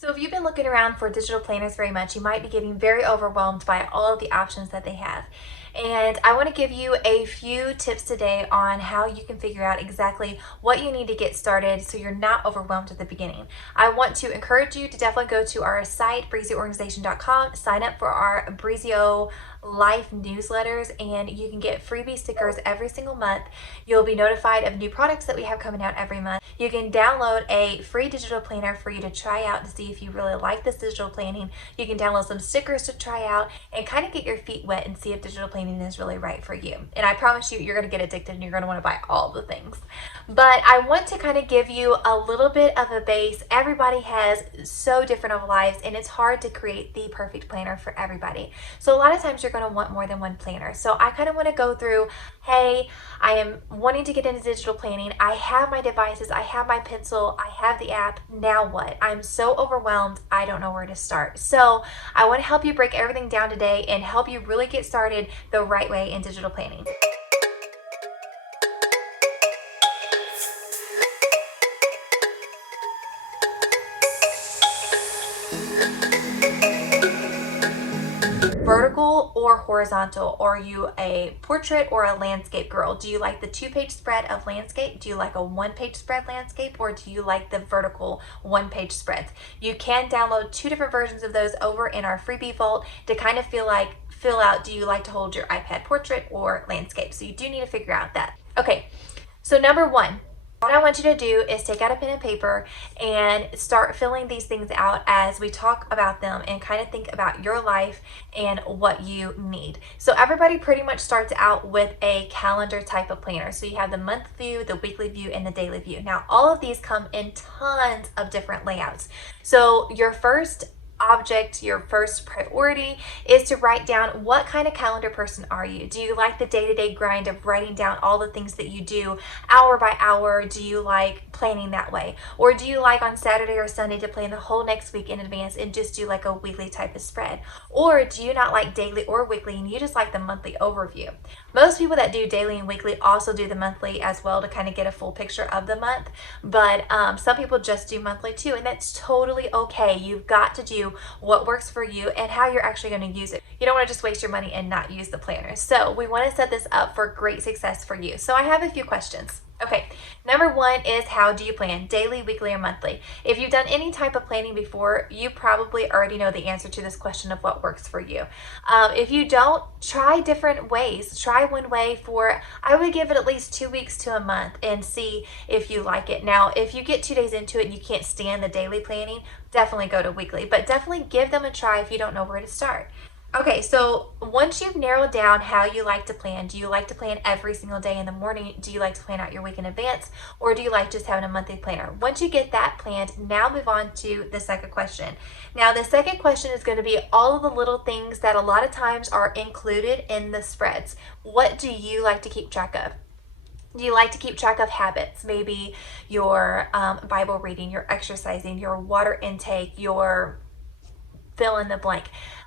So if you've been looking around for digital planners very much, you might be getting very overwhelmed by all of the options that they have. And I want to give you a few tips today on how you can figure out exactly what you need to get started so you're not overwhelmed at the beginning. I want to encourage you to definitely go to our site, breezyorganization.com, sign up for our Breezio Life newsletters, and you can get freebie stickers every single month. You'll be notified of new products that we have coming out every month. You can download a free digital planner for you to try out to see if you really like this digital planning. You can download some stickers to try out and kind of get your feet wet and see if digital planning is really right for you. And I promise you, you're going to get addicted and you're going to want to buy all the things. But I want to kind of give you a little bit of a base. Everybody has so different of lives, and it's hard to create the perfect planner for everybody. So a lot of times you're going to want more than one planner. So I kind of want to go through, hey, I am wanting to get into digital planning. I have my devices, I have my pencil, I have the app. Now what? I'm so overwhelmed, I don't know where to start. So I want to help you break everything down today and help you really get started the right way in digital planning. Vertical or horizontal? Are you a portrait or a landscape girl? Do you like the 2-page spread of landscape? Do you like a 1-page spread landscape? Or do you like the vertical 1-page spreads? You can download 2 different versions of those over in our freebie vault to kind of fill out, do you like to hold your iPad portrait or landscape? So you do need to figure out that. Okay, so number 1, what I want you to do is take out a pen and paper and start filling these things out as we talk about them and kind of think about your life and what you need. So everybody pretty much starts out with a calendar type of planner. So you have the month view, the weekly view, and the daily view. Now all of these come in tons of different layouts. So your first object, your first priority is to write down what kind of calendar person are you? Do you like the day-to-day grind of writing down all the things that you do hour by hour? Do you like planning that way? Or do you like on Saturday or Sunday to plan the whole next week in advance and just do like a weekly type of spread? Or do you not like daily or weekly and you just like the monthly overview? Most people that do daily and weekly also do the monthly as well to kind of get a full picture of the month, but some people just do monthly too, and that's totally okay. You've got to do what works for you and how you're actually going to use it. You don't want to just waste your money and not use the planner. So we want to set this up for great success for you. So I have a few questions. Okay, number 1 is, how do you plan? Daily, weekly, or monthly? If you've done any type of planning before, you probably already know the answer to this question of what works for you. If you don't, try different ways. Try one way for, I would give it at least 2 weeks to a month and see if you like it. Now, if you get 2 days into it and you can't stand the daily planning, definitely go to weekly, but definitely give them a try if you don't know where to start. Okay, so once you've narrowed down how you like to plan, do you like to plan every single day in the morning? Do you like to plan out your week in advance? Or do you like just having a monthly planner? Once you get that planned, now move on to the second question. Now, the second question is going to be all of the little things that a lot of times are included in the spreads. What do you like to keep track of? Do you like to keep track of habits? Maybe your Bible reading, your exercising, your water intake, your fill in the blank.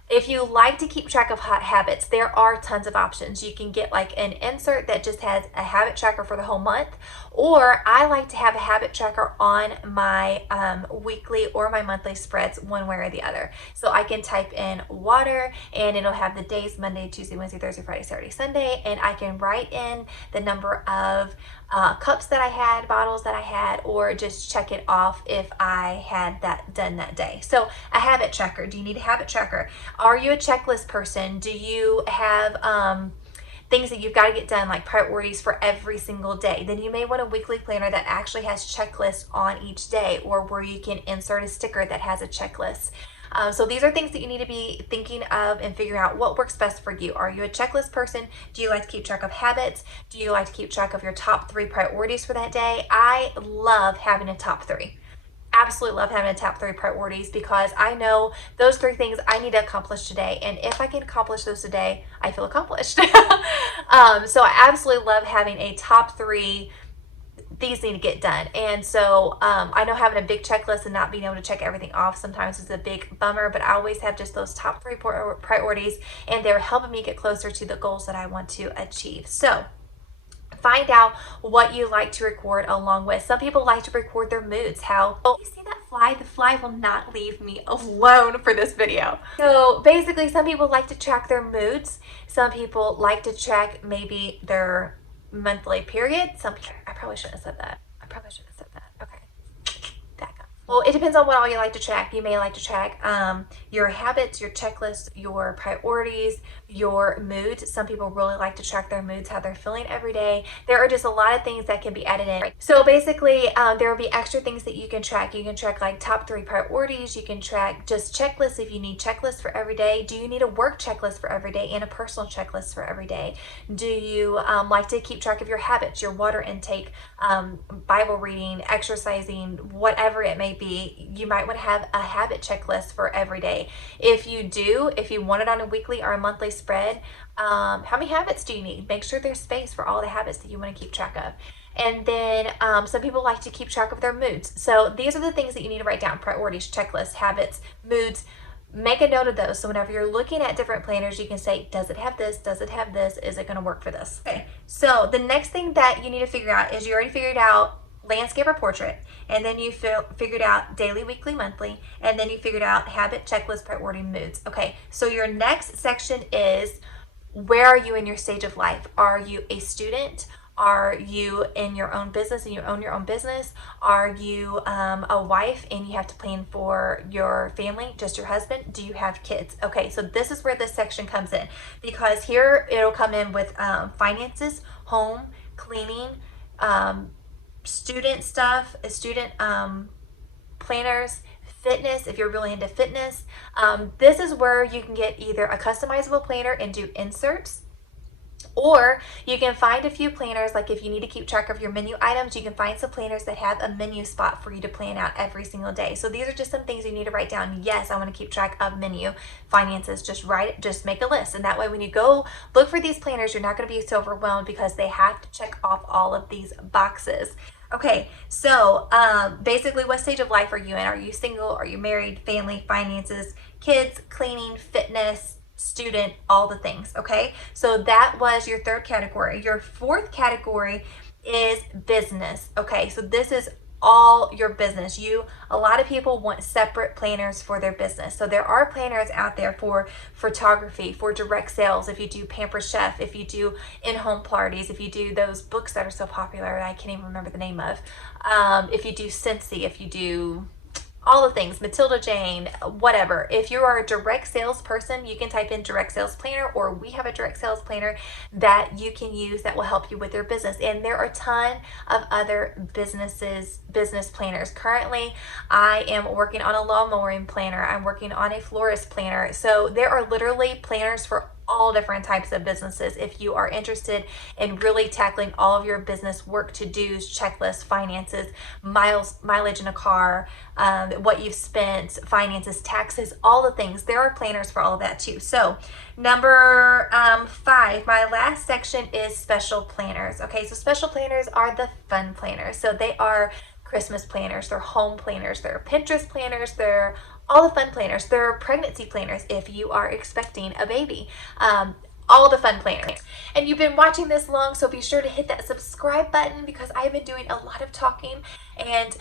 If you like to keep track of habits, there are tons of options. You can get like an insert that just has a habit tracker for the whole month, or I like to have a habit tracker on my weekly or my monthly spreads one way or the other. So I can type in water and it'll have the days, Monday, Tuesday, Wednesday, Thursday, Friday, Saturday, Sunday, and I can write in the number of cups that I had, bottles that I had, or just check it off if I had that done that day. So a habit tracker. Do you need a habit tracker? Are you a checklist person? Do you have things that you've got to get done, like priorities for every single day? Then you may want a weekly planner that actually has checklists on each day, or where you can insert a sticker that has a checklist. So these are things that you need to be thinking of and figuring out what works best for you. Are you a checklist person? Do you like to keep track of habits? Do you like to keep track of your top 3 priorities for that day? I love having a top 3. Absolutely love having a top 3 priorities, because I know those 3 things I need to accomplish today, and if I can accomplish those today, I feel accomplished. So I absolutely love having a top 3, these need to get done. And so I know having a big checklist and not being able to check everything off sometimes is a big bummer, but I always have just those top 3 priorities, and they're helping me get closer to the goals that I want to achieve. So find out what you like to record along with. Some people like to record their moods. How you see that fly. The fly will not leave me alone for this video. So basically, some people like to track their moods. Some people like to track maybe their monthly period. I probably shouldn't have said that. Okay. Back up. Well, it depends on what all you like to track. You may like to track your habits, your checklists, your priorities, your moods. Some people really like to track their moods, how they're feeling every day. There are just a lot of things that can be added in. So basically, there will be extra things that you can track. You can track like top 3 priorities. You can track just checklists if you need checklists for every day. Do you need a work checklist for every day and a personal checklist for every day? Do you like to keep track of your habits, your water intake, Bible reading, exercising, whatever it may be? You might want to have a habit checklist for every day. If you do, if you want it on a weekly or a monthly spread, how many habits do you need? Make sure there's space for all the habits that you want to keep track of. And then some people like to keep track of their moods. So these are the things that you need to write down: priorities, checklists, habits, moods. Make a note of those. So whenever you're looking at different planners, you can say, does it have this? Does it have this? Is it going to work for this? Okay. So the next thing that you need to figure out is, you already figured out landscape or portrait, and then you figured out daily, weekly, monthly, and then you figured out habit, checklist, priority, moods. Okay. So your next section is, where are you in your stage of life? Are you a student? Are you in your own business and you own your own business? Are you a wife and you have to plan for your family, just your husband? Do you have kids? Okay, so this is where this section comes in, because here it'll come in with finances, home, cleaning, student stuff, student planners, fitness, if you're really into fitness. This is where you can get either a customizable planner and do inserts, or you can find a few planners, like if you need to keep track of your menu items, you can find some planners that have a menu spot for you to plan out every single day. So these are just some things you need to write down. Yes, I want to keep track of menu, finances. Just make a list. And that way when you go look for these planners, you're not going to be so overwhelmed, because they have to check off all of these boxes. Okay, so basically, what stage of life are you in? Are you single? Are you married? Family, finances, kids, cleaning, fitness, student, all the things. Okay, so that was your 3rd category. Your 4th category is business. Okay, so this is all your business. A lot of people want separate planners for their business. So there are planners out there for photography, for direct sales, if you do Pamper Chef, if you do in-home parties, if you do those books that are so popular I can't even remember the name of, if you do Scentsy, if you do all the things, Matilda Jane, whatever. If you are a direct sales person, you can type in direct sales planner, or we have a direct sales planner that you can use that will help you with your business. And there are a ton of other business planners. Currently, I am working on a lawnmowing planner. I'm working on a florist planner. So there are literally planners for all different types of businesses. If you are interested in really tackling all of your business work, to-dos, checklists, finances, mileage in a car, what you've spent, finances, taxes, all the things, there are planners for all of that too. So number 5, my last section is special planners. Okay, so special planners are the fun planners. So they are Christmas planners, they're home planners, they're Pinterest planners, they're all the fun planners. There are pregnancy planners if you are expecting a baby. All the fun planners. And you've been watching this long, so be sure to hit that subscribe button, because I've been doing a lot of talking, and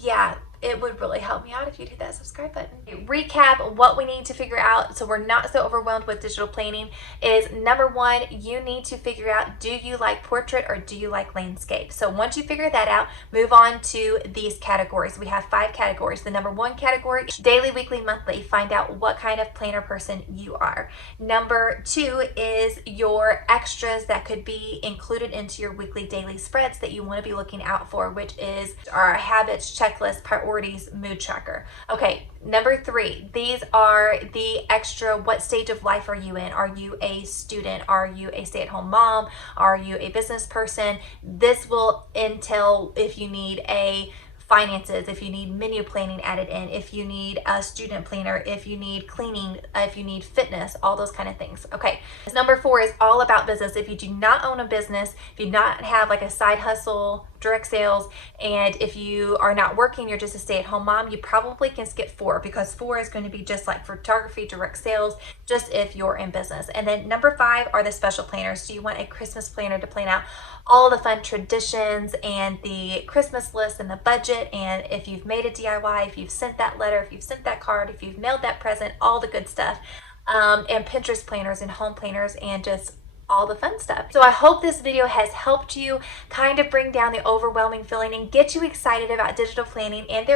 yeah, it would really help me out if you'd hit that subscribe button. Recap what we need to figure out so we're not so overwhelmed with digital planning is, number 1, you need to figure out, do you like portrait or do you like landscape? So once you figure that out, move on to these categories. We have 5 categories. The number 1 category, daily, weekly, monthly. Find out what kind of planner person you are. Number 2 is your extras that could be included into your weekly, daily spreads that you want to be looking out for, which is our habits, checklist, priorities, mood tracker. Okay, number 3, these are the extra, what stage of life are you in? Are you a student? Are you a stay-at-home mom? Are you a business person? This will entail if you need a finances, if you need menu planning added in, if you need a student planner, if you need cleaning, if you need fitness, all those kind of things. Okay, number 4 is all about business. If you do not own a business, if you do not have like a side hustle direct sales, and if you are not working, you're just a stay-at-home mom, you probably can skip 4, because 4 is going to be just like photography, direct sales, just if you're in business. And then number 5 are the special planners. Do you want a Christmas planner to plan out all the fun traditions and the Christmas list and the budget, and if you've made a DIY, if you've sent that letter, if you've sent that card, if you've mailed that present, all the good stuff, and Pinterest planners and home planners and just all the fun stuff. So I hope this video has helped you kind of bring down the overwhelming feeling and get you excited about digital planning. And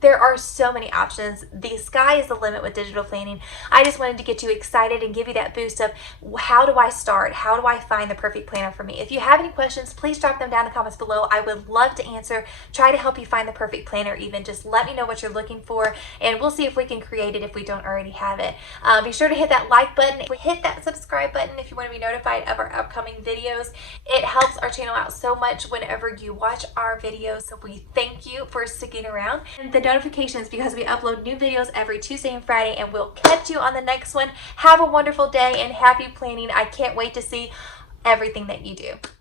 there are so many options. The sky is the limit with digital planning. I just wanted to get you excited and give you that boost of how do I start? How do I find the perfect planner for me? If you have any questions, please drop them down in the comments below. I would love to answer, try to help you find the perfect planner even. Just let me know what you're looking for and we'll see if we can create it if we don't already have it. Be sure to hit that like button. Hit that subscribe button if you want to be notified of our upcoming videos. It helps our channel out so much whenever you watch our videos. So we thank you for sticking around. And the notifications, because we upload new videos every Tuesday and Friday, and we'll catch you on the next one. Have a wonderful day and happy planning. I can't wait to see everything that you do.